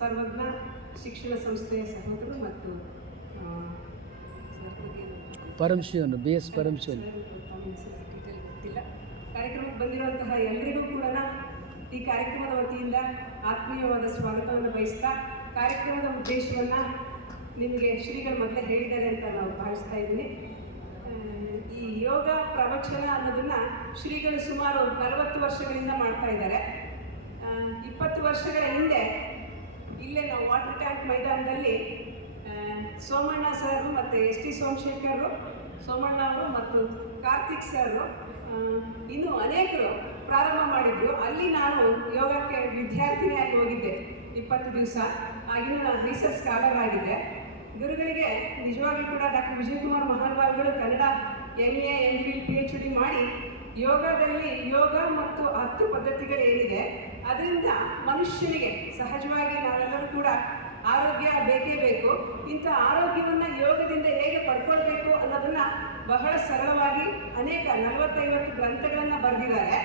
ಸರ್ವಜ್ಞ ಶಿಕ್ಷಣ ಸಂಸ್ಥೆಯ ಸಹೋದರರು ಮತ್ತು? ಪರಮಶಿವನು ಬಿ ಎಸ್ ಪರಮಶಿವನ್. ಕಾರ್ಯಕ್ರಮಕ್ಕೆ ಬಂದಿರುವಂತಹ ಎಲ್ಲರಿಗೂ ಕೂಡ ಈ ಕಾರ್ಯಕ್ರಮದ ವತಿಯಿಂದ ಆತ್ಮೀಯವಾದ ಸ್ವಾಗತವನ್ನು ಬಯಸ್ತಾ ಕಾರ್ಯಕ್ರಮದ ಉದ್ದೇಶವನ್ನು ನಿಮಗೆ ಶ್ರೀಗಳು ಮೊದಲೇ ಹೇಳಿದ್ದಾರೆ ಅಂತ ನಾವು ಭಾವಿಸ್ತಾ ಇದ್ದೀನಿ. ಈ ಯೋಗ ಪ್ರವಚನ ಅನ್ನೋದನ್ನು ಶ್ರೀಗಳು ಸುಮಾರು ನಲವತ್ತು ವರ್ಷಗಳಿಂದ ಮಾಡ್ತಾ ಇದ್ದಾರೆ. ಇಪ್ಪತ್ತು ವರ್ಷಗಳ ಹಿಂದೆ ಇಲ್ಲೇ ನಾವು ವಾಟರ್ ಟ್ಯಾಂಕ್ ಮೈದಾನದಲ್ಲಿ ಸೋಮಣ್ಣ ಸರ್ ಮತ್ತು ಎಸ್ ಟಿ ಸೋಮಶೇಖರ್ ಸೋಮಣ್ಣ ಅವರು ಮತ್ತು ಕಾರ್ತಿಕ್ ಸರ್ ಇನ್ನು ಅನೇಕರು ಪ್ರಾರಂಭ ಮಾಡಿದ್ರು. ಅಲ್ಲಿ ನಾನು ಯೋಗಕ್ಕೆ ವಿದ್ಯಾರ್ಥಿನಿಯಾಗಿ ಹೋಗಿದ್ದೆ ಇಪ್ಪತ್ತು ದಿವಸ. ಆಗಿನ ನಾನು ರಿಸರ್ಚ್ ಸ್ಕಾಲರ್ ಆಗಿದ್ದೆ. ಗುರುಗಳಿಗೆ ನಿಜವಾಗ್ಲೂ ಕೂಡ doctor Vijayakumar ಮಹಾನ್ಭಾವಿಗಳು Kannada M A M Phil P H D ಮಾಡಿ ಯೋಗದಲ್ಲಿ ಯೋಗ ಮತ್ತು ಹತ್ತು ಪದ್ಧತಿಗಳು ಏನಿದೆ ಅದರಿಂದ ಮನುಷ್ಯನಿಗೆ ಸಹಜವಾಗಿ ನಾವೆಲ್ಲರೂ ಕೂಡ ಆರೋಗ್ಯ ಬೇಕೇ ಬೇಕು. ಇಂಥ ಆರೋಗ್ಯವನ್ನು ಯೋಗದಿಂದ ಹೇಗೆ ಪಡ್ಕೊಳ್ಬೇಕು ಅನ್ನೋದನ್ನ ಬಹಳ ಸರಳವಾಗಿ ಅನೇಕ ನಲವತ್ತೈವತ್ತು ಗ್ರಂಥಗಳನ್ನು ಬರೆದಿದ್ದಾರೆ.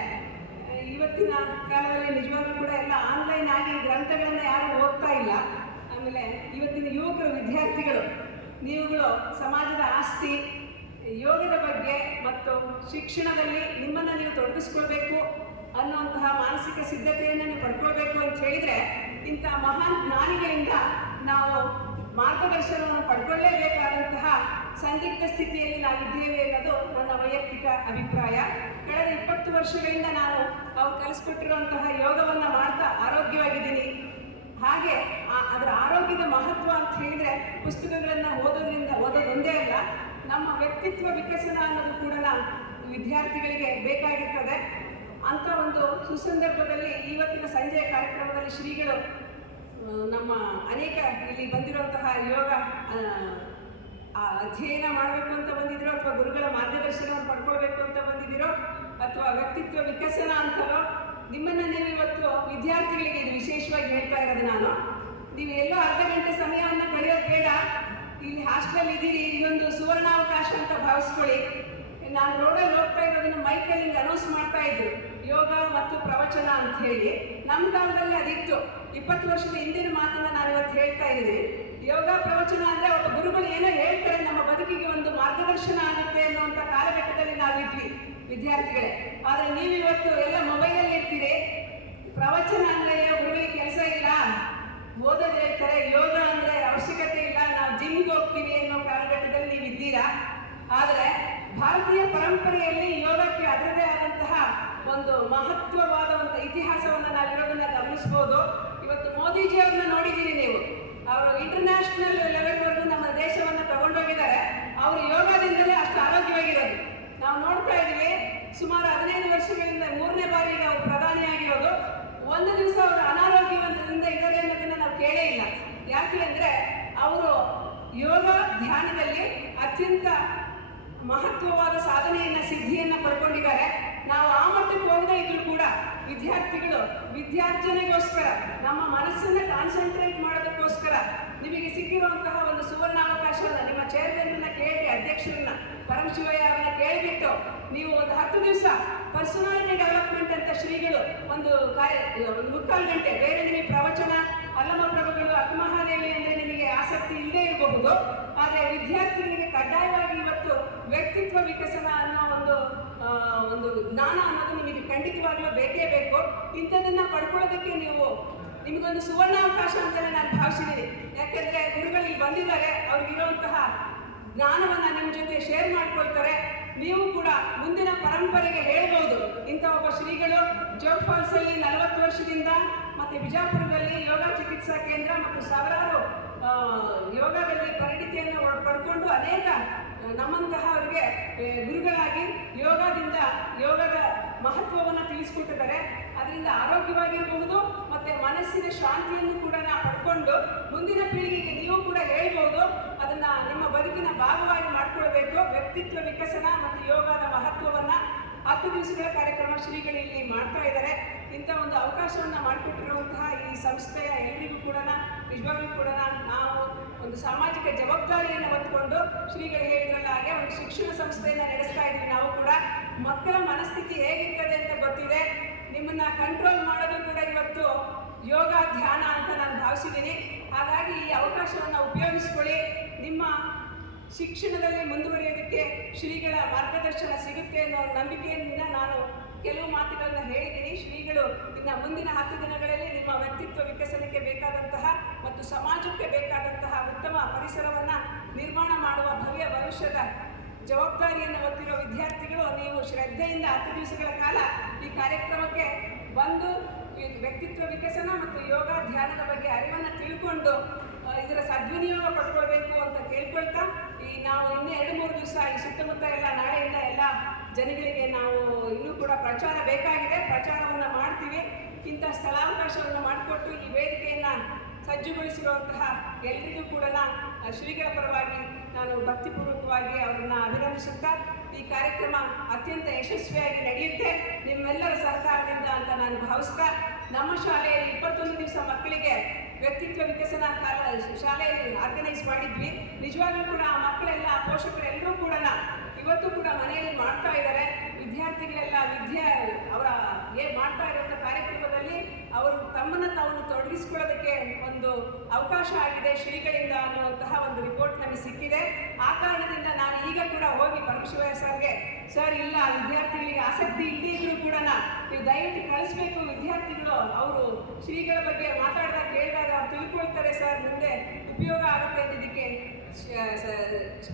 ಇವತ್ತಿನ ಕಾಲದಲ್ಲಿ ನಿಜವಾಗ್ಲೂ ಕೂಡ ಎಲ್ಲ ಆನ್ಲೈನ್ ಆಗಿ ಗ್ರಂಥಗಳನ್ನು ಯಾರು ಓದ್ತಾ ಇಲ್ಲ. ಆಮೇಲೆ ಇವತ್ತಿನ ಯುವಕರು ವಿದ್ಯಾರ್ಥಿಗಳು, ನೀವುಗಳು ಸಮಾಜದ ಆಸ್ತಿ, ಯೋಗದ ಬಗ್ಗೆ ಮತ್ತು ಶಿಕ್ಷಣದಲ್ಲಿ ನಿಮ್ಮನ್ನು ನೀವು ತೊಡಗಿಸ್ಕೊಳ್ಬೇಕು. ಅನ್ನುವಂತಹ ಮಾನಸಿಕ ಸಿದ್ಧತೆಯನ್ನು ಪಡ್ಕೊಳ್ಬೇಕು ಅಂತ ಹೇಳಿದರೆ ಇಂಥ ಮಹಾನ್ ಜ್ಞಾನಿಗಳಿಂದ ನಾವು ಮಾರ್ಗದರ್ಶನವನ್ನು ಪಡ್ಕೊಳ್ಳೇಬೇಕಾದಂತಹ ಸಂದಿಗ್ಧ ಸ್ಥಿತಿಯಲ್ಲಿ ನಾವಿದ್ದೇವೆ ಅನ್ನೋದು ನನ್ನ ವೈಯಕ್ತಿಕ ಅಭಿಪ್ರಾಯ. ಕಳೆದ ಇಪ್ಪತ್ತು ವರ್ಷಗಳಿಂದ ನಾನು ಅವ್ರು ಕಲಿಸ್ಕೊಟ್ಟಿರುವಂತಹ ಯೋಗವನ್ನು ಮಾಡ್ತಾ ಆರೋಗ್ಯವಾಗಿದ್ದೀನಿ. ಹಾಗೆ ಅದರ ಆರೋಗ್ಯದ ಮಹತ್ವ ಅಂತ ಹೇಳಿದ್ರೆ ಪುಸ್ತಕಗಳನ್ನು ಓದೋದ್ರಿಂದ ಓದೋದೊಂದೇ ಅಲ್ಲ, ನಮ್ಮ ವ್ಯಕ್ತಿತ್ವ ವಿಕಸನ ಅನ್ನೋದು ಕೂಡ ವಿದ್ಯಾರ್ಥಿಗಳಿಗೆ ಬೇಕಾಗಿರ್ತದೆ. ಅಂತ ಒಂದು ಸುಸಂದರ್ಭದಲ್ಲಿ ಇವತ್ತಿನ ಸಂಜೆಯ ಕಾರ್ಯಕ್ರಮದಲ್ಲಿ ಶ್ರೀಗಳು ನಮ್ಮ ಅನೇಕ ಇಲ್ಲಿ ಬಂದಿರುವಂತಹ ಯೋಗ ಅಧ್ಯಯನ ಮಾಡಬೇಕು ಅಂತ ಬಂದಿದ್ದೀರೋ ಅಥವಾ ಗುರುಗಳ ಮಾರ್ಗದರ್ಶನವನ್ನು ಪಡ್ಕೊಳ್ಬೇಕು ಅಂತ ಬಂದಿದ್ದೀರೋ ಅಥವಾ ವ್ಯಕ್ತಿತ್ವ ವಿಕಸನ ಅಂತಲೋ ನಿಮ್ಮನ್ನ ನೀವು ಇವತ್ತು ವಿದ್ಯಾರ್ಥಿಗಳಿಗೆ ಇದು ವಿಶೇಷವಾಗಿ ಹೇಳ್ತಾ ಇರೋದು ನಾನು. ನೀವು ಎಲ್ಲೋ ಅರ್ಧ ಗಂಟೆ ಸಮಯವನ್ನು ಕಳೆಯೋದು ಬೇಡ. ಇಲ್ಲಿ ಹಾಸ್ಟೆಲ್ ಇದ್ದೀರಿ, ಇದೊಂದು ಸುವರ್ಣಾವಕಾಶ ಅಂತ ಭಾವಿಸ್ಕೊಳ್ಳಿ. ನಾನು ರೋಡಲ್ಲಿ ಹೋಗ್ತಾ ಇರೋದನ್ನು ಮೈಕಲ್ಲಿ ಅನೌನ್ಸ್ ಮಾಡ್ತಾ ಇದ್ರು. ಯೋಗ ಮತ್ತು ಪ್ರವಚನ ಅಂತ ಹೇಳಿ ನಮ್ಮ ಕಾಲದಲ್ಲಿ ಅದಿತ್ತು. ಇಪ್ಪತ್ತು ವರ್ಷದ ಹಿಂದಿನ ಮಾತನ್ನ ನಾನು ಇವತ್ತು ಹೇಳ್ತಾ ಇದ್ದೀನಿ. ಯೋಗ, ಪ್ರವಚನ ಅಂದ್ರೆ ಒಬ್ಬ ಗುರುಗಳು ಏನೋ ಹೇಳ್ತಾರೆ, ನಮ್ಮ ಬದುಕಿಗೆ ಒಂದು ಮಾರ್ಗದರ್ಶನ ಆಗುತ್ತೆ ಅನ್ನುವಂಥ ಕಾಲಘಟ್ಟದಲ್ಲಿ ನಾವಿದ್ವಿ ವಿದ್ಯಾರ್ಥಿಗಳೇ. ಆದರೆ ನೀವು ಇವತ್ತು ಎಲ್ಲ ಮೊಬೈಲಲ್ಲಿ ಇರ್ತೀರಿ. ಪ್ರವಚನ ಅಂದ್ರೆ ಗುರುಗಳಿಗೆ ಕೆಲಸ ಇಲ್ಲ. ಓದೋದು ಹೇಳ್ತಾರೆ, ಯೋಗ ಅಂದ್ರೆ ಅವಶ್ಯಕತೆ ಇಲ್ಲ, ನಾವು ಜಿಮ್ಗೆ ಹೋಗ್ತೀವಿ ಅನ್ನೋ ಕಾಲಘಟ್ಟದಲ್ಲಿ ನೀವು ಇದ್ದೀರಾ ಆದರೆ ಭಾರತೀಯ ಪರಂಪರೆಯಲ್ಲಿ ಯೋಗಕ್ಕೆ ಅದರದೇ ಆದಂತಹ ಒಂದು ಮಹತ್ವವಾದ ಒಂದು ಇತಿಹಾಸವನ್ನು ನಾವಿರೋದನ್ನ ಗಮನಿಸ್ಬೋದು. ಇವತ್ತು ಮೋದಿಜಿ ಅವ್ರನ್ನ ನೋಡಿದ್ದೀರಿ ನೀವು. ಅವರು ಇಂಟರ್ನ್ಯಾಷನಲ್ ಲೆವೆಲ್ವರೆಗೂ ನಮ್ಮ ದೇಶವನ್ನು ತಗೊಂಡೋಗಿದ್ದಾರೆ. ಅವರು ಯೋಗದಿಂದಲೇ ಅಷ್ಟು ಆರೋಗ್ಯವಾಗಿರೋದು. ನಾವು ನೋಡ್ತಾ ಇದ್ದೀವಿ, ಸುಮಾರು ಹದಿನೈದು ವರ್ಷಗಳಿಂದ ಮೂರನೇ ಬಾರಿ ಅವರು ಪ್ರಧಾನಿಯಾಗಿರೋದು ಒಂದು ದಿವಸ ಅವರು ಅನಾರೋಗ್ಯವಂತದಿಂದ ಇದ್ದಾರೆ ಅನ್ನೋದನ್ನ ನಾವು ಕೇಳೇ ಇಲ್ಲ. ಯಾಕೆ ಅಂದ್ರೆ ಅವರು ಯೋಗ ಧ್ಯಾನದಲ್ಲಿ ಅತ್ಯಂತ ಮಹತ್ವವಾದ ಸಾಧನೆಯನ್ನ, ಸಿದ್ಧಿಯನ್ನ ಪಡ್ಕೊಂಡಿದ್ದಾರೆ. ನಾವು ಆ ಮಟ್ಟಕ್ಕೆ ಒಂದೇ ಇದ್ರು ಕೂಡ ವಿದ್ಯಾರ್ಥಿಗಳು ವಿದ್ಯಾರ್ಜನೆಗೋಸ್ಕರ ನಮ್ಮ ಮನಸ್ಸನ್ನ ಕಾನ್ಸಂಟ್ರೇಟ್ ನಿಮಗೆ ಸಿಕ್ಕಿರುವಂತಹ ಒಂದು ಸುವರ್ಣ ಸುವರ್ಣಾವಕಾಶವನ್ನ ನಿಮ್ಮ ಚೇರ್ಮನ್ನ ಕೇಳಿ, ಅಧ್ಯಕ್ಷರನ್ನ ಪರಮಶಿವಯ್ಯ ಅವರನ್ನ ಕೇಳಿಬಿಟ್ಟು ನೀವು ಒಂದು ಹತ್ತು ದಿವಸ ಪರ್ಸನಾಲಿಟಿ ಡೆವಲಪ್ಮೆಂಟ್ ಅಂತ ಶ್ರೀಗಳು ಒಂದು ಕಾರ್ಯ ಒಂದು ಮುಕ್ಕಾಲು ಗಂಟೆ, ಬೇರೆ ನಿಮಗೆ ಪ್ರವಚನ ಅಲ್ಲಮ ಪ್ರಭುಗಳು, ಅಕ್ಕಮಹಾದೇವಿ ಅಂದ್ರೆ ನಿಮಗೆ ಆಸಕ್ತಿ ಇಲ್ಲದೇ ಇರಬಹುದು. ಆದರೆ ವಿದ್ಯಾರ್ಥಿಗಳಿಗೆ ಕಡ್ಡಾಯವಾಗಿ ಇವತ್ತು ವ್ಯಕ್ತಿತ್ವ ವಿಕಸನ ಅನ್ನೋ ಒಂದು ಒಂದು ಜ್ಞಾನ ಅನ್ನೋದು ನಿಮಗೆ ಖಂಡಿತವಾಗ್ಲೂ ಬೇಕೇ ಬೇಕು. ಇಂಥದನ್ನ ಪಡ್ಕೊಳ್ಳೋದಕ್ಕೆ ನೀವು ನಿಮಗೊಂದು ಸುವರ್ಣಾವಕಾಶ ಅಂತಲೇ ನಾನು ಭಾವಿಸಿದ್ದೀನಿ. ಯಾಕೆಂದರೆ ಗುರುಗಳು ಇಲ್ಲಿ ಬಂದಿದ್ದಾರೆ ಅವ್ರಿಗಿರುವಂತಹ ಜ್ಞಾನವನ್ನು ನಿಮ್ಮ ಜೊತೆ ಶೇರ್ ಮಾಡ್ಕೊಳ್ತಾರೆ. ನೀವು ಕೂಡ ಮುಂದಿನ ಪರಂಪರೆಗೆ ಹೇಳ್ಬೋದು ಇಂಥ ಒಬ್ಬ ಶ್ರೀಗಳು ಜೋಗ್ ಫಾಲ್ಸಲ್ಲಿ ನಲವತ್ತು ವರ್ಷದಿಂದ ಮತ್ತು ಬಿಜಾಪುರದಲ್ಲಿ ಯೋಗ ಚಿಕಿತ್ಸಾ ಕೇಂದ್ರ ಮತ್ತು ಸಾವಿರಾರು ಯೋಗದಲ್ಲಿ ಪರಿಣಿತಿಯನ್ನು ಪಡ್ಕೊಂಡು ಅನೇಕ ನಮ್ಮಂತಹ ಅವರಿಗೆ ಗುರುಗಳಾಗಿ ಯೋಗದಿಂದ ಯೋಗದ ಮಹತ್ವವನ್ನು ತಿಳಿಸ್ಕೊಟ್ಟಿದ್ದಾರೆ. ಅದರಿಂದ ಆರೋಗ್ಯವಾಗಿರಬಹುದು ಮತ್ತೆ ಮನಸ್ಸಿನ ಶಾಂತಿಯನ್ನು ಕೂಡ ಪಡ್ಕೊಂಡು ಮುಂದಿನ ಪೀಳಿಗೆಗೆ ನೀವು ಕೂಡ ಹೇಳ್ಬೋದು. ಅದನ್ನ ನಿಮ್ಮ ಬದುಕಿನ ಭಾಗವಾಗಿ ಮಾಡ್ಕೊಳ್ಬೇಕು. ವ್ಯಕ್ತಿತ್ವ ವಿಕಸನ ಮತ್ತು ಯೋಗದ ಮಹತ್ವವನ್ನ ಹತ್ತು ದಿವಸಗಳ ಕಾರ್ಯಕ್ರಮ ಶ್ರೀಗಳು ಇಲ್ಲಿ ಮಾಡ್ತಾ ಇದ್ದಾರೆ. ಇಂಥ ಒಂದು ಅವಕಾಶವನ್ನು ಮಾಡಿಕೊಟ್ಟಿರುವಂತಹ ಈ ಸಂಸ್ಥೆಯ ಎಲ್ಲರಿಗೂ ಕೂಡ ನಿಜವಾಗ್ಲೂ ಕೂಡ ನಾವು ಒಂದು ಒಂದು ಸಾಮಾಜಿಕ ಜವಾಬ್ದಾರಿಯನ್ನು ಹೊತ್ಕೊಂಡು ಶ್ರೀಗಳು ಹೇಳಿದ್ರಲ್ಲ ಹಾಗೆ ಒಂದು ಶಿಕ್ಷಣ ಸಂಸ್ಥೆಯನ್ನು ನಡೆಸ್ತಾ ಇದ್ದೀವಿ ನಾವು ಕೂಡ. ಮಕ್ಕಳ ಮನಸ್ಥಿತಿ ಹೇಗಿರ್ತದೆ ಅಂತ ಗೊತ್ತಿದೆ. ನಿಮ್ಮನ್ನ ಕಂಟ್ರೋಲ್ ಮಾಡೋದು ಕೂಡ ಇವತ್ತು ಯೋಗ, ಧ್ಯಾನ ಅಂತ ನಾನು ಭಾವಿಸಿದ್ದೀನಿ. ಹಾಗಾಗಿ ಈ ಅವಕಾಶವನ್ನು ಉಪಯೋಗಿಸ್ಕೊಳ್ಳಿ. ನಿಮ್ಮ ಶಿಕ್ಷಣದಲ್ಲಿ ಮುಂದುವರಿಯೋದಕ್ಕೆ ಶ್ರೀಗಳ ಮಾರ್ಗದರ್ಶನ ಸಿಗುತ್ತೆ ಅನ್ನೋ ನಂಬಿಕೆಯಿಂದ ನಾನು ಕೆಲವು ಮಾತುಗಳನ್ನು ಹೇಳಿದ್ದೀನಿ. ಶ್ರೀಗಳು ಇನ್ನು ಮುಂದಿನ ಹತ್ತು ದಿನಗಳಲ್ಲಿ ನಿಮ್ಮ ವ್ಯಕ್ತಿತ್ವ ವಿಕಸನಕ್ಕೆ ಬೇಕಾದಂತಹ ಮತ್ತು ಸಮಾಜಕ್ಕೆ ಬೇಕಾದಂತಹ ಉತ್ತಮ ಪರಿಸರವನ್ನು ನಿರ್ಮಾಣ ಮಾಡುವ ಭವ್ಯ ಭವಿಷ್ಯದ ಜವಾಬ್ದಾರಿಯನ್ನು ಹೊತ್ತಿರೋ ವಿದ್ಯಾರ್ಥಿಗಳು ನೀವು ಶ್ರದ್ಧೆಯಿಂದ ಹತ್ತು ದಿವಸಗಳ ಕಾಲ ಈ ಕಾರ್ಯಕ್ರಮಕ್ಕೆ ಬಂದು ವ್ಯಕ್ತಿತ್ವ ವಿಕಸನ ಮತ್ತು ಯೋಗ ಧ್ಯಾನದ ಬಗ್ಗೆ ಅರಿವನ್ನು ತಿಳ್ಕೊಂಡು ಇದರ ಸದ್ವಿನಿಯೋಗ ಪಡ್ಕೊಳ್ಬೇಕು ಅಂತ ಕೇಳ್ಕೊಳ್ತಾ, ಈ ನಾವು ಇನ್ನೂ ಎರಡು ಮೂರು ದಿವಸ ಈ ಸುತ್ತಮುತ್ತ ಎಲ್ಲ ನಾಳೆಯಿಂದ ಎಲ್ಲ ಜನಗಳಿಗೆ ನಾವು ಇನ್ನೂ ಕೂಡ ಪ್ರಚಾರ ಬೇಕಾಗಿದೆ. ಪ್ರಚಾರವನ್ನು ಮಾಡ್ತೀವಿ. ಇಂಥ ಸ್ಥಳಾವಕಾಶವನ್ನು ಮಾಡಿಕೊಟ್ಟು ಈ ವೇದಿಕೆಯನ್ನು ಸಜ್ಜುಗೊಳಿಸಿರುವಂತಹ ಎಲ್ರಿಗೂ ಕೂಡ ಶ್ರೀಗಳ ಪರವಾಗಿ ನಾನು ಭಕ್ತಿಪೂರ್ವಕವಾಗಿ ಅವರನ್ನ ಅಭಿನಂದಿಸುತ್ತಾ ಈ ಕಾರ್ಯಕ್ರಮ ಅತ್ಯಂತ ಯಶಸ್ವಿಯಾಗಿ ನಡೆಯುತ್ತೆ. ನಿಮ್ಮೆಲ್ಲರ ಸಹಕಾರದಿಂದ ಅಂತ ನಾನು ಭಾವಿಸ್ತಾ, ನಮ್ಮ ಶಾಲೆಯಲ್ಲಿ ಇಪ್ಪತ್ತೊಂದು ದಿವಸ ಮಕ್ಕಳಿಗೆ ವ್ಯಕ್ತಿತ್ವ ವಿಕಸನ ಕಾಲ ಶಾಲೆಯಲ್ಲಿ ಆರ್ಗನೈಸ್ ಮಾಡಿದ್ವಿ. ನಿಜವಾಗ್ಲೂ ಕೂಡ ಆ ಮಕ್ಕಳೆಲ್ಲ ಪೋಷಕರೆಲ್ಲರೂ ಕೂಡ ಇವತ್ತು ಕೂಡ ಮನೆಯಲ್ಲಿ ಮಾಡ್ತಾ ಇದ್ದಾರೆ. ವಿದ್ಯಾರ್ಥಿಗಳೆಲ್ಲ ವಿದ್ಯೆ ಅವರ ಏನು ಮಾಡ್ತಾ ಇರುವಂಥ ಕಾರ್ಯಕ್ರಮದಲ್ಲಿ ಅವರು ತಮ್ಮನ್ನು ತಾವು ತೊಡಗಿಸ್ಕೊಳ್ಳೋದಕ್ಕೆ ಒಂದು ಅವಕಾಶ ಆಗಿದೆ ಶ್ರೀಗಳಿಂದ ಅನ್ನುವಂತಹ ಒಂದು ರಿಪೋರ್ಟ್ ನಮಗೆ ಸಿಕ್ಕಿದೆ. ಆ ಕಾರಣದಿಂದ ನಾನು ಈಗ ಕೂಡ ಹೋಗಿ ಪರಮಶಿವಯ್ಯ ಸರ್ಗೆ, ಸರ್, ಇಲ್ಲ, ವಿದ್ಯಾರ್ಥಿಗಳಿಗೆ ಆಸಕ್ತಿ ಇಲ್ಲದೇ ಇದ್ರೂ ಕೂಡ ನೀವು ದಯವಿಟ್ಟು ಕಳಿಸ್ಬೇಕು ವಿದ್ಯಾರ್ಥಿಗಳು. ಅವರು ಶ್ರೀಗಳ ಬಗ್ಗೆ ಮಾತಾಡಿದಾಗ ಕೇಳಿದಾಗ ತಿಳ್ಕೊಳ್ತಾರೆ, ಸರ್, ಮುಂದೆ ಉಪಯೋಗ ಆಗುತ್ತೆ ಅನ್ನೋದಕ್ಕೆ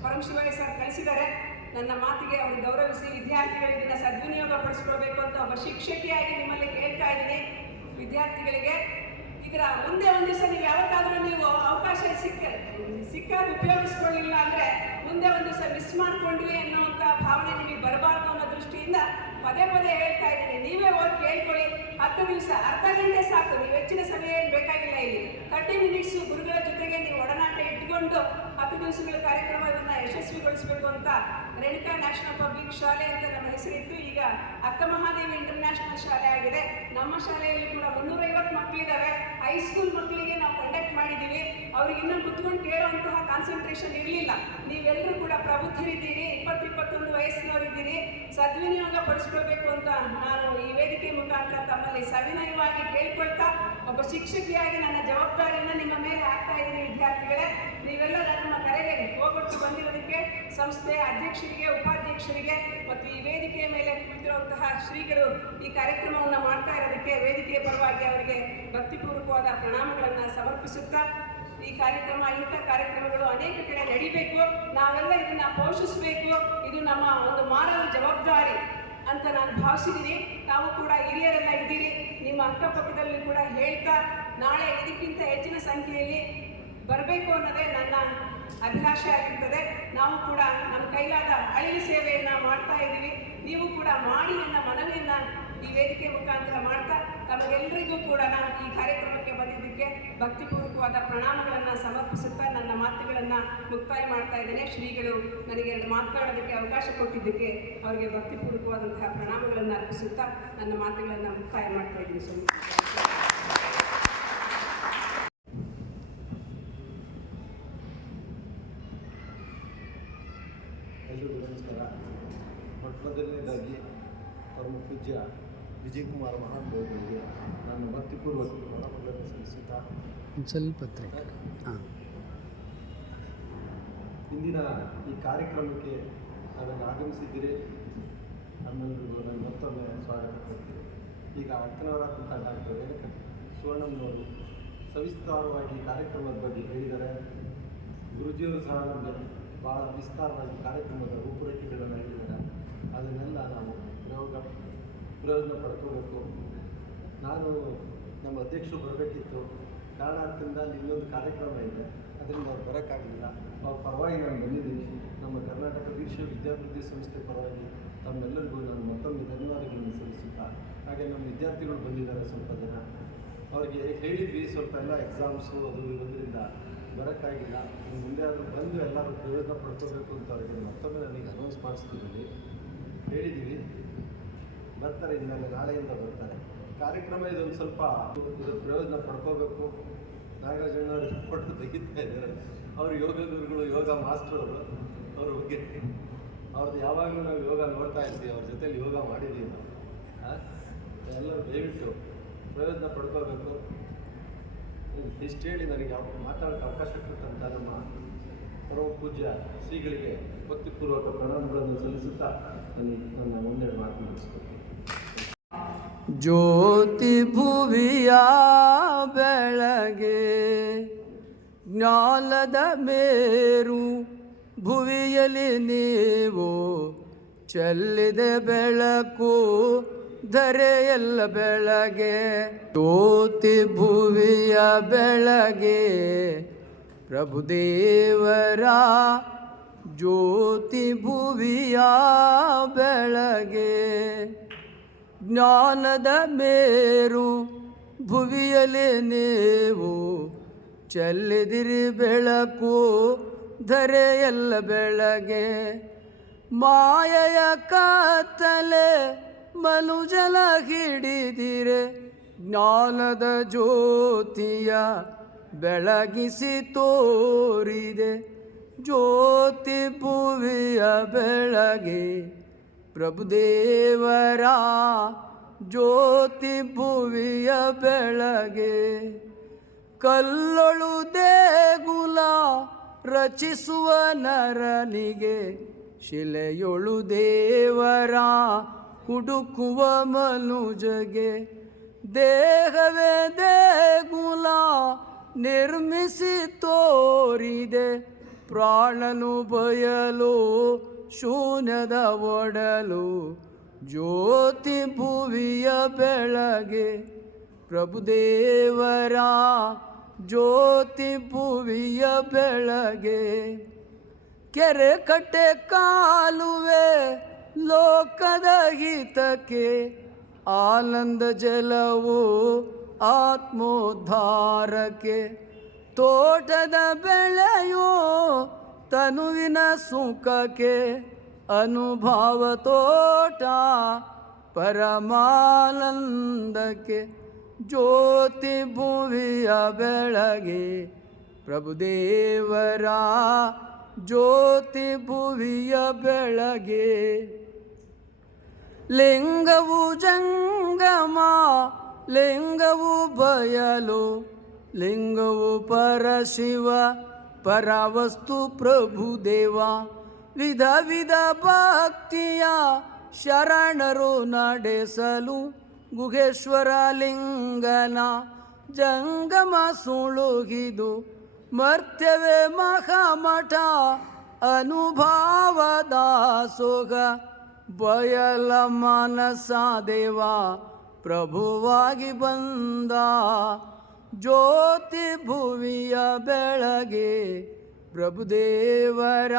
ಪರಮಶಿವಯ್ಯ ಸರ್ ಕಳಿಸಿದ್ದಾರೆ. ನನ್ನ ಮಾತಿಗೆ ಅವರು ಗೌರವಿಸಿ ವಿದ್ಯಾರ್ಥಿಗಳು ಇದನ್ನ ಸದ್ವಿನಿಯೋಗ ಪಡಿಸ್ಕೊಳ್ಬೇಕು ಅಂತ ಒಬ್ಬ ಶಿಕ್ಷಕಿಯಾಗಿ ನಿಮ್ಮಲ್ಲಿ ಕೇಳ್ತಾ ಇದ್ದೀನಿ. ವಿದ್ಯಾರ್ಥಿಗಳಿಗೆ ಇದರ ಮುಂದೆ ಒಂದು ದಿವಸ ನೀವು ಯಾವತ್ತಾದರೂ ನೀವು ಅವಕಾಶ ಸಿಕ್ಕ ಸಿಕ್ಕಾಗ ಉಪಯೋಗಿಸ್ಕೊಳ್ಳಿಲ್ಲ ಅಂದರೆ ಮುಂದೆ ಒಂದು ದಿವಸ ಮಿಸ್ ಮಾಡ್ಕೊಂಡ್ವಿ ಅನ್ನುವಂಥ ಭಾವನೆ ನಿಮಗೆ ಬರಬಾರ್ದು ಅನ್ನೋ ದೃಷ್ಟಿಯಿಂದ ಪದೇ ಪದೇ ಹೇಳ್ತಾ ಇದ್ದೀನಿ. ನೀವೇ ಓದಿ ಕೇಳ್ಕೊಳ್ಳಿ. ಹತ್ತು ದಿವಸ, ಅರ್ಧ ಗಂಟೆ ಸಾಕು. ನೀವು ಹೆಚ್ಚಿನ ಸಮಯ ಏನು ಬೇಕಾಗಿಲ್ಲ ಇಲ್ಲಿ. ತರ್ಟಿ ಮಿನಿಟ್ಸು ಗುರುಗಳ ಜೊತೆಗೆ ಇಟ್ಕೊಂಡು ಹತ್ತು ದಿವಸಗಳ ಕಾರ್ಯಕ್ರಮವನ್ನು ಯಶಸ್ವಿಗೊಳಿಸಬೇಕು ಅಂತ ರೇಣುಕಾ ನ್ಯಾಷನಲ್ ಪಬ್ಲಿಕ್ ಶಾಲೆ ಅಂತ ನಮ್ಮ ಹೆಸರಿತ್ತು. ಈಗ ಅಕ್ಕ ಮಹಾದೇವಿ ಇಂಟರ್ನ್ಯಾಷನಲ್ ಶಾಲೆ ಆಗಿದೆ. ನಮ್ಮ ಶಾಲೆಯಲ್ಲಿ ಕೂಡ ಮುನ್ನೂರೈವತ್ತು ಮಕ್ಕಳಿದ್ದಾವೆ ಹೈಸ್ಕೂಲ್ ಮಕ್ಕಳಿಗೆ ನಾವು ಕಂಡಕ್ಟ್ ಮಾಡಿದ್ದೀವಿ ಅವ್ರಿಗೆ ಇನ್ನೊಂದು ಕುತ್ಕೊಂಡು ಕೇಳುವಂತಹ ಕಾನ್ಸಂಟ್ರೇಷನ್ ಇರಲಿಲ್ಲ. ನೀವೆಲ್ಲರೂ ಕೂಡ ಪ್ರಬುದ್ಧರಿದ್ದೀರಿ. ಇಪ್ಪತ್ತು ಇಪ್ಪತ್ತೊಂದು ವಯಸ್ಸಿನವರಿದ್ದೀರಿ. ಸದ್ವಿನಿಯೋಗ ಪಡಿಸ್ಕೊಳ್ಬೇಕು ಅಂತ ನಾನು ಈ ವೇದಿಕೆ ಮುಖಾಂತರ ತಮ್ಮಲ್ಲಿ ಸವಿನಯವಾಗಿ ಕೇಳ್ಕೊಳ್ತಾ ಒಬ್ಬ ಶಿಕ್ಷಕಿಯಾಗಿ ನನ್ನ ಜವಾಬ್ದಾರಿಯನ್ನು ನಿಮ್ಮ ಮೇಲೆ ಹಾಕ್ತಾ ಇದ್ದೀನಿ, ವಿದ್ಯಾರ್ಥಿಗಳೇ. ನೀವೆಲ್ಲ ನಮ್ಮ ಕರೆಗೆ ಹೋಗೊಟ್ಟು ಬಂದಿರೋದಕ್ಕೆ ಸಂಸ್ಥೆಯ ಅಧ್ಯಕ್ಷರಿಗೆ, ಉಪಾಧ್ಯಕ್ಷರಿಗೆ ಮತ್ತು ಈ ವೇದಿಕೆಯ ಮೇಲೆ ಕುಳಿತಿರುವಂತಹ ಶ್ರೀಗಳು ಈ ಕಾರ್ಯಕ್ರಮವನ್ನು ಮಾಡ್ತಾ ಇರೋದಕ್ಕೆ ವೇದಿಕೆಯ ಪರವಾಗಿ ಅವರಿಗೆ ಭಕ್ತಿಪೂರ್ವಕವಾದ ಪ್ರಣಾಮಗಳನ್ನು ಸಮರ್ಪಿಸುತ್ತಾ ಈ ಕಾರ್ಯಕ್ರಮ, ಇಂಥ ಕಾರ್ಯಕ್ರಮಗಳು ಅನೇಕ ಕಡೆ ನಡಿಬೇಕು. ನಾವೆಲ್ಲ ಇದನ್ನ ಪೋಷಿಸಬೇಕು. ಇದು ನಮ್ಮ ಒಂದು ಮಾನವ ಜವಾಬ್ದಾರಿ. ಅಂತ ನಾನು ಭಾವಿಸಿದ್ದೀನಿ. ತಾವು ಕೂಡ ಹಿರಿಯರೆಲ್ಲ ಇದ್ದೀರಿ. ನಿಮ್ಮ ಅಕ್ಕಪಕ್ಕದಲ್ಲಿ ಕೂಡ ಹೇಳ್ತಾ ನಾಳೆ ಇದಕ್ಕಿಂತ ಹೆಚ್ಚಿನ ಸಂಖ್ಯೆಯಲ್ಲಿ ಬರಬೇಕು ಅನ್ನೋದೇ ನನ್ನ ಅಭಿಲಾಷೆ ಆಗಿರ್ತದೆ. ನಾವು ಕೂಡ ನಮ್ಮ ಕೈಲಾದ ಅಳಿಲು ಸೇವೆಯನ್ನು ಮಾಡ್ತಾ ಇದ್ದೀವಿ. ನೀವು ಕೂಡ ಮಾಡಿ ನನ್ನ ಮನವಿಯನ್ನು ಈ ವೇದಿಕೆ ಮುಖಾಂತರ ಮಾಡ್ತಾ ತಮಗೆಲ್ಲರಿಗೂ ಕೂಡ ನಾನು ಈ ಕಾರ್ಯಕ್ರಮಕ್ಕೆ ಬಂದಿದ್ದಕ್ಕೆ ಭಕ್ತಿಪೂರ್ವಕವಾದ ಪ್ರಣಾಮಗಳನ್ನು ಸಮರ್ಪಿಸುತ್ತಾ ನನ್ನ ಮಾತುಗಳನ್ನು ಮುಕ್ತಾಯ ಮಾಡ್ತಾ ಇದ್ದೇನೆ. ಶ್ರೀಗಳು ನನಗೆ ಮಾತನಾಡೋದಕ್ಕೆ ಅವಕಾಶ ಕೊಟ್ಟಿದ್ದಕ್ಕೆ ಅವರಿಗೆ ಭಕ್ತಿಪೂರ್ವಕವಾದಂತಹ ಪ್ರಣಾಮಗಳನ್ನು ಅರ್ಪಿಸುತ್ತಾ ನನ್ನ ಮಾತುಗಳನ್ನು ಮುಕ್ತಾಯ ಮಾಡ್ತಾ ಇದ್ದೀನಿ ಸ್ವಾಮಿ. ಎಲ್ಲರಿಗೂ ಮೊಟ್ಟ ಮೊದಲನೇದಾಗಿ ಪರಮ ಪೂಜ್ಯ ವಿಜಯಕುಮಾರ್ ಮಹಾದೇವರಿಗೆ ನಾನು ಭಕ್ತಿಪೂರ್ವಕ ಪ್ರಣಾಮಗಳನ್ನು ಸಲ್ಲಿಸುತ್ತಾ ಸ್ವಲ್ಪ ಹಾಂ ಇಂದಿನ ಈ ಕಾರ್ಯಕ್ರಮಕ್ಕೆ ಅದನ್ನು ಆಗಮಿಸಿದ್ದೀರಿ. ನಮ್ಮೆಲ್ಲರಿಗೂ ನಾನು ಮತ್ತೊಮ್ಮೆ ಸ್ವಾಗತ ಕೊಡ್ತೀನಿ ಈಗ ಅಕ್ಕನವರಾದಂಥ ಡಾಕ್ಟರ್ ರೇಣುಕ ಸುವರ್ಣಮ್ಮನವರು ಸವಿಸ್ತಾರವಾಗಿ ಕಾರ್ಯಕ್ರಮದ ಬಗ್ಗೆ ಹೇಳಿದ್ದಾರೆ. ಗುರುಜಿಯವರು ಸಹ ನಮಗೆ ಭಾಳ ವಿಸ್ತಾರವಾಗಿ ಕಾರ್ಯಕ್ರಮದ ರೂಪುರೇಖೆಗಳನ್ನು ಹೇಳಿದ್ದಾರೆ. ಅದನ್ನೆಲ್ಲ ನಾವು ಪ್ರಯೋಗ ಪ್ರಯೋಜನ ಪಡ್ಕೋಬೇಕು. ನಾನು ನಮ್ಮ ಅಧ್ಯಕ್ಷರು ಬರಬೇಕಿತ್ತು. ಕಾರಣದಿಂದ ಅಲ್ಲಿ ಇನ್ನೊಂದು ಕಾರ್ಯಕ್ರಮ ಇದೆ. ಅದರಿಂದ ಅವ್ರು ಬರೋಕ್ಕಾಗಲಿಲ್ಲ. ಅವ್ರ ಪರವಾಗಿ ನಾನು ಬಂದಿದ್ದೀನಿ. ನಮ್ಮ ಕರ್ನಾಟಕ ವಿಶ್ವ ವಿದ್ಯಾಭಿವೃದ್ಧಿ ಸಂಸ್ಥೆ ಪರವಾಗಿ ತಮ್ಮೆಲ್ಲರಿಗೂ ನಾನು ಮತ್ತೊಮ್ಮೆ ಧನ್ಯವಾದಗಳನ್ನು ಸಲ್ಲಿಸುತ್ತಾ, ಹಾಗೆ ನಮ್ಮ ವಿದ್ಯಾರ್ಥಿಗಳು ಬಂದಿದ್ದಾರೆ ಸ್ವಲ್ಪ ಜನ. ಅವ್ರಿಗೆ ಹೇಳಿದ್ವಿ ಸ್ವಲ್ಪ ಎಲ್ಲ ಎಕ್ಸಾಮ್ಸು ಅದು ಇರೋದ್ರಿಂದ ಬರೋಕ್ಕಾಗಿಲ್ಲ. ಮುಂದೆ ಆದರೂ ಬಂದು ಎಲ್ಲರೂ ಪ್ರಯೋಜನ ಪಡ್ಕೋಬೇಕು ಅಂತ ಅವರಿಗೆ ಮತ್ತೊಮ್ಮೆ ನನಗೆ ಅನೌನ್ಸ್ ಮಾಡಿಸ್ತಿದ್ದೀನಿ. ಹೇಳಿದ್ದೀವಿ. ಬರ್ತಾರೆ ಇನ್ಮೇಲೆ ನಾಳೆಯಿಂದ ಬರ್ತಾರೆ. ಕಾರ್ಯಕ್ರಮ ಇದೊಂದು ಸ್ವಲ್ಪ ಇದ್ರ ಪ್ರಯೋಜನ ಪಡ್ಕೋಬೇಕು. ನಾಗರಾಜಣ್ಣವರು ಫೋಟೋ ತೆಗಿತಾ ಇದ್ದಾರೆ. ಅವರು ಯೋಗ ಗುರುಗಳು, ಯೋಗ ಮಾಸ್ಟರ್ ಅವರು, ಅವ್ರ ಬಗ್ಗೆ. ಅವ್ರದ್ದು ಯಾವಾಗಲೂ ನಾವು ಯೋಗ ನೋಡ್ತಾ ಇರ್ತೀವಿ, ಅವ್ರ ಜೊತೆಲಿ ಯೋಗ ಮಾಡಿದ್ದೀವಿ ನಾವು? ಎಲ್ಲರೂ ದಯವಿಟ್ಟು ಪ್ರಯೋಜನ ಪಡ್ಕೋಬೇಕು. ಇಷ್ಟು ಹೇಳಿ ನನಗೆ ಯಾವ ಮಾತಾಡೋಕ್ಕೆ ಅವಕಾಶ ಕೊಟ್ಟಂತ ನಮ್ಮ ಪರಮ ಪೂಜ್ಯ ಶ್ರೀಗಳಿಗೆ ಭಕ್ತಿಪೂರ್ವಕ ಪ್ರಣಾಮಗಳನ್ನು ಸಲ್ಲಿಸುತ್ತಾ ನನ್ನ ನನ್ನ ಒಂದೆರಡು ಮಾತು ಜ್ಯೋತಿ ಭುವಿಯ ಬೆಳಗೆ ಜ್ಞಾನದ ಮೇರು ಭುವಿಯಲ್ಲಿ ನೀವು ಚೆಲ್ಲಿದ ಬೆಳಕು ಧರೆಯಲ್ಲ ಬೆಳಗೆ. ಜ್ಯೋತಿ ಭುವಿಯ ಬೆಳಗೆ ಪ್ರಭುದೇವರ ಜ್ಯೋತಿ ಭುವಿಯ ಬೆಳಗ್ಗೆ ಜ್ಞಾನದ ಮೇರು ಭುವಿಯಲ್ಲಿ ನೀವು ಚೆಲ್ಲಿದಿರಿ ಬೆಳಕು ಧರೆಯಲ್ಲ ಬೆಳಗೆ. ಮಾಯೆಯ ಕತ್ತಲೆ ಮನುಜಲ ಹಿಡಿದಿರೆ ಜ್ಞಾನದ ಜ್ಯೋತಿಯ ಬೆಳಗಿಸಿ ತೋರಿದೆ ಜ್ಯೋತಿ ಭುವಿಯ ಬೆಳಗ್ಗೆ ಪ್ರಭುದೇವರ ಜ್ಯೋತಿ ಭುವಿಯ ಬೆಳಗೆ ಕಲ್ಲೊಳು ದೇಗುಲ ರಚಿಸುವ ನರನಿಗೆ ಶಿಲೆಯೊಳು ದೇವರ ಹುಡುಕುವ ಮನುಜಗೆ ದೇಹವೇ ದೇಗುಲ ನಿರ್ಮಿಸಿ ತೋರಿದೆ ಪ್ರಾಣನು ಬಯಲು ಶೂನ್ಯದ ಒಡಲು ಜ್ಯೋತಿ ಭುವಿಯ ಬೆಳಗೆ. ಪ್ರಭುದೇವರ ಜ್ಯೋತಿ ಭುವಿಯ ಬೆಳಗೆ. ಕೆರೆ ಕಟ್ಟೆ ಕಾಲುವೆ ಲೋಕದ ಹಿತಕ್ಕೆ. ಆನಂದ ಜಲವು ಆತ್ಮೋದ್ಧಾರಕ್ಕೆ. ತೋಟದ ಬೆಳೆಯೋ ತನುವಿನ ಸುಖಕ್ಕೆ ಅನುಭವ ತೋಟ, ಪರಮಾನಂದಕ್ಕೆ ಜ್ಯೋತಿ ಭುವಿಯ ಬೆಳಗೆ. ಪ್ರಭುದೇವರ ಜ್ಯೋತಿ ಭುವಿಯ ಬೆಳಗೆ. ಲಿಂಗವು ಜಂಗಮ, ಲಿಂಗವು ಬಯಲು, ಲಿಂಗವು ಪರಶಿವ ಪರವಸ್ತು ಪ್ರಭುದೇವ ವಿಧ ವಿಧ ಭಕ್ತಿಯ ಶರಣರು ನಡೆಸಲು ಗುಹೇಶ್ವರ ಲಿಂಗನ ಜಂಗಮ ಸುಳುಗಿದು ಮರ್ತ್ಯವೇ ಮಹಾಮಠ ಅನುಭಾವದ ಸೋಗ ಬಯಲ ಮನಸ ದೇವ, ಪ್ರಭುವಾಗಿ ಬಂದ ಜ್ಯೋತಿ ಭುವಿಯ ಬೆಳಗೆ ಪ್ರಭುದೇವರ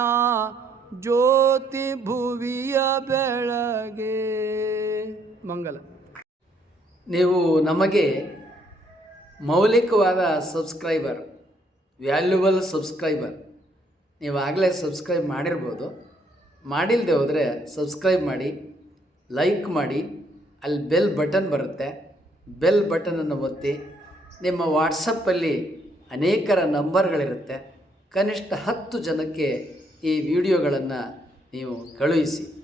ಜ್ಯೋತಿ ಭುವಿಯ ಬೆಳಗೆ. ಮಂಗಲ. ನೀವು ನಮಗೆ ಮೌಲಿಕವಾದ ಸಬ್ಸ್ಕ್ರೈಬರ್, ವ್ಯಾಲ್ಯುಬಲ್ ಸಬ್ಸ್ಕ್ರೈಬರ್ ನೀವು ಆಗಲೇ ಸಬ್ಸ್ಕ್ರೈಬ್ ಮಾಡಿರ್ಬೋದು. ಮಾಡಿಲ್ಲದೆ ಹೋದರೆ ಸಬ್ಸ್ಕ್ರೈಬ್ ಮಾಡಿ, ಲೈಕ್ ಮಾಡಿ, ಅಲ್ಲಿ ಬೆಲ್ ಬಟನ್ ಬರುತ್ತೆ. ಬೆಲ್ ಬಟನನ್ನು ಒತ್ತಿ ನಿಮ್ಮ ವಾಟ್ಸಪ್ಪಲ್ಲಿ ಅನೇಕರ ನಂಬರ್ಗಳಿರುತ್ತೆ. ಕನಿಷ್ಠ ಹತ್ತು ಜನಕ್ಕೆ ಈ ವಿಡಿಯೋಗಳನ್ನು ನೀವು ಕಳುಹಿಸಿ.